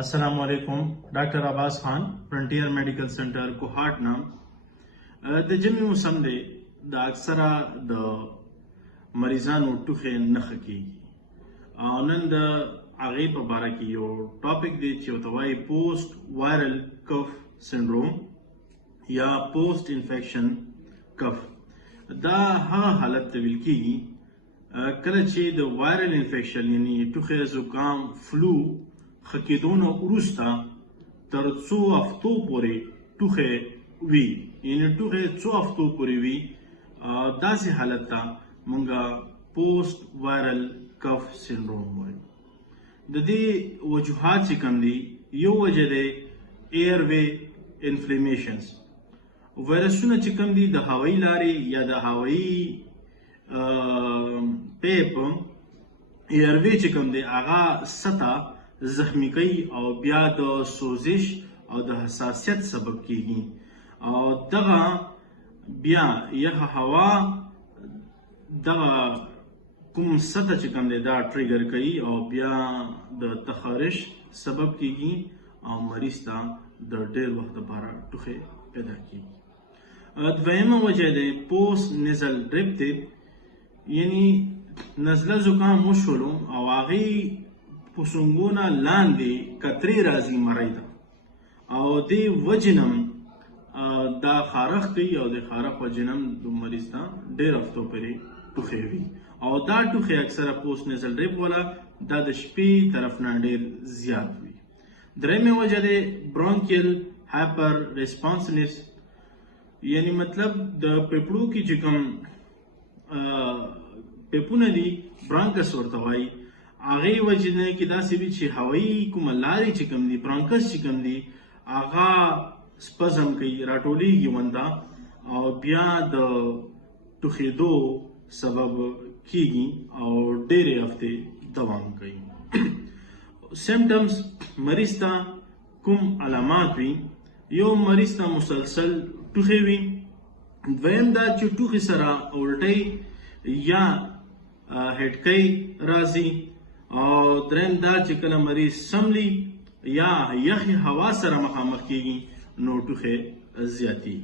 अस्सलाम वालेकुम। Doctor Abbas Khan, frontier medical centre Kohat नाम د جمی موسم دی د اکثره د مریضانو ټوخې نښه کیږي او نن د هغې په باره کې یو ټاپک دی چې ورته وایي پوسټ وایرل کف سنډروم یا پوسټ انفیکشن کف. دا هغه حالت ته ویل کیږي کله چې د وایرل انفیکشن یعنی ټوخې، زکام، فلو ښه کېدو نه وروسته تر څو هفتو پورې ټوخې وي، یعنی ټوخې څو هفتو پورې وي، داسې حالت ته مونږ پوسټ وایرل کف سنډروم وایو. د دې وجوهات چې کوم دي، یو وجه دی ایر وی انفلیمیشنز. وایرسونه چې کوم دي د هوایي لارې یا د هوایي پیپ ایر وی چې کوم دی هغه سطح زخمی کوي او بیا د سوزش او د حساسیت سبب کیږي او دغه بیا یخه هوا دغه کوم سطح چې کوم دی دا ټریګر کوي او بیا د تخارش سبب کیږي او مریض ته د ډېر وخت لپاره ټوخې پیدا کیږي. دویمه وجه دی پوسټ نیزل ډریپ دی، یعنی نزله زکام وشولو او هغې پسونګو نه لاندې کترې راځي مرۍ ته او دې وجې نه دا خارښ کوي او د خارښ وجې نه د مریض ته ډېر هفتو پورې ټوخې وي او دا ټوخې اکثره پوسټ نیزل ډریپ والا دا د شپې طرف نه ډېر زیات وي. درېیمې وجه دی برونکیل هایپر ریسپانسنس، یعنی مطلب د پیپړو کې چې کوم پیپونه دي برانکس ورته وایي، هغې وجې نه کې داسې وي چې هوایي کومه لارې چې کوم دي برانکس چې کوم دي هغه سپزم کوي، راټولیږي ونده او بیا د ټوخېدو سبب کیږي او ډېرې هفتې دوام کوي. سمپټمز مریض ته کوم علامات وي؟ یو مریض ته مسلسل ټوخې وي، دویم دا چې ټوخې سره الټۍ یا هډکۍ راځي او دریم دا چې کله مریض سملی یا یخې هوا سره مخامخ کیږي نو ټوخې زیاتېږي.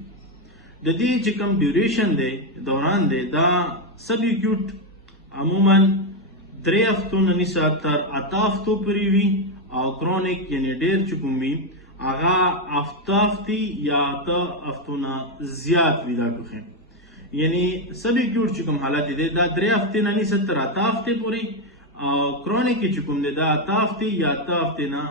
د دې چې کوم ډیوریشن دی دوران دی دا سب ایکوټ عموما 3 هفتو نه نیسه تر 8 هفتو پورې وي او کرونیک یعنی ډېر چې کوم وي هغه 7 هفتې یا 8 هفتو نه زیات وي دا ټوخې. یعنی سب ایکوټ چې کوم حالت دی دا 3 هفتې نه نیسه تر 8 هفتې پورې او کرونیک چې کوم دی دا 8 هفتې یا 8 هفتې نه